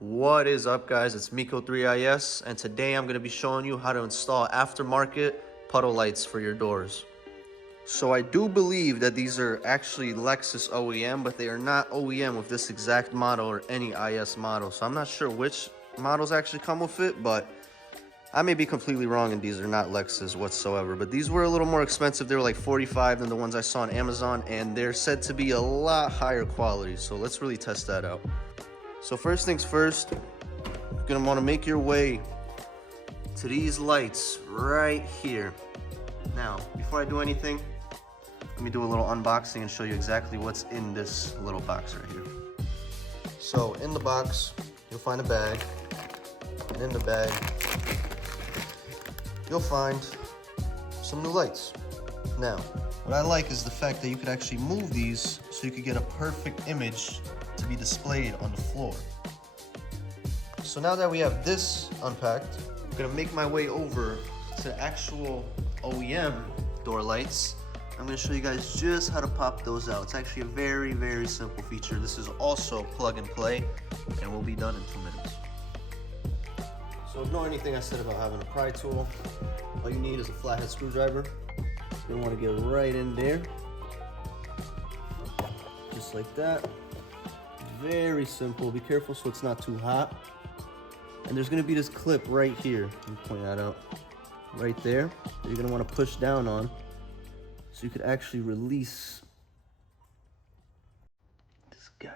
What is up, guys? It's Lexus 3IS, and today I'm going to be showing you how to install aftermarket puddle lights for your doors. So I do believe that these are actually Lexus OEM, but they are not OEM with this exact model or any IS model. So I'm not sure which models actually come with it, but I may be completely wrong and these are not Lexus whatsoever. But these were a little more expensive. They were like $45 than the ones I saw on Amazon, and they're said to be a lot higher quality. So let's really test that out. So first things first, you're gonna wanna make your way to these lights right here. Now, before I do anything, let me do a little unboxing and show you exactly what's in this little box right here. So in the box, you'll find a bag, and in the bag, you'll find some new lights. Now, what I like is the fact that you could actually move these so you could get a perfect image to be displayed on the floor. So now that we have this unpacked, I'm gonna make my way over to actual OEM door lights. I'm gonna show you guys just how to pop those out. It's actually a very, very simple feature. This is also plug and play, and we'll be done in 2 minutes. So ignore anything I said about having a pry tool. All you need is a flathead screwdriver. You're gonna wanna get right in there, just like that. Very simple. Be careful so it's not too hot. And there's gonna be this clip right here. Let me point that out. Right there. That you're gonna want to push down on so you could actually release this guy.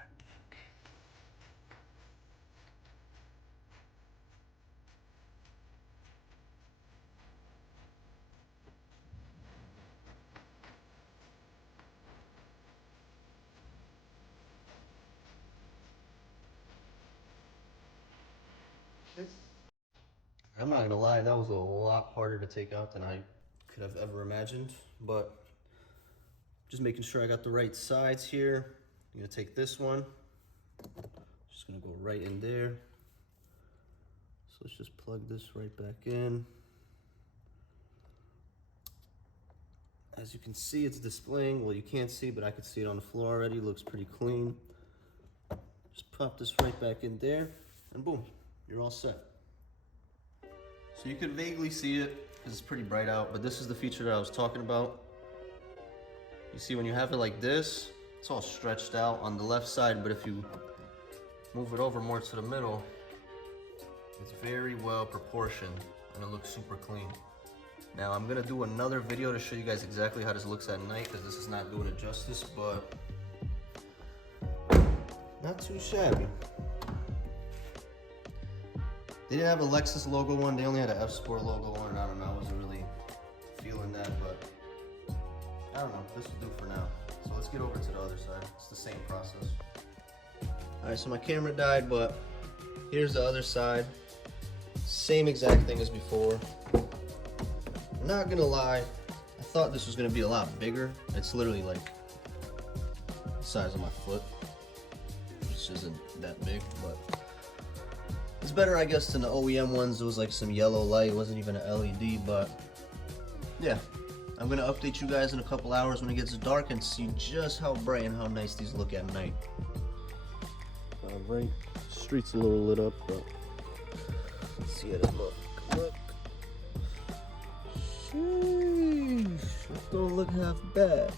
I'm not gonna lie, that was a lot harder to take out than I could have ever imagined, but just making sure I got the right sides here. I'm gonna take this one, just gonna go right in there. So let's just plug this right back in. As you can see, it's displaying, well, you can't see, but I could see it on the floor already. It looks pretty clean. Just pop this right back in there, and boom, you're all set. So you can vaguely see it because it's pretty bright out, but this is the feature that I was talking about. You see when you have it like this, it's all stretched out on the left side, but if you move it over more to the middle, it's very well proportioned and it looks super clean. Now I'm gonna do another video to show you guys exactly how this looks at night because this is not doing it justice, but not too shabby. They didn't have a Lexus logo one, they only had an F-Sport logo one, and I don't know, I wasn't really feeling that, but I don't know, this will do for now. So let's get over to the other side. It's the same process. Alright, so my camera died, but here's the other side. Same exact thing as before. I'm not gonna lie, I thought this was gonna be a lot bigger. It's literally like the size of my foot, which isn't that big, but it's better, I guess, than the OEM ones. It was like some yellow light. It wasn't even an LED, but yeah. I'm gonna update you guys in a couple hours when it gets dark and see just how bright and how nice these look at night. Right, street's a little lit up, but let's see how this look. Look. Sheesh, it don't look half bad.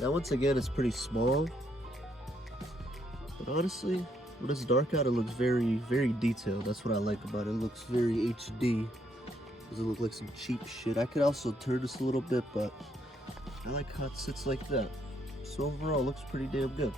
Now, once again, it's pretty small, but honestly, when it's dark out, it looks very, very detailed. That's what I like about it. It looks very HD. Doesn't look like some cheap shit. I could also turn this a little bit, but I like how it sits like that. So overall, it looks pretty damn good.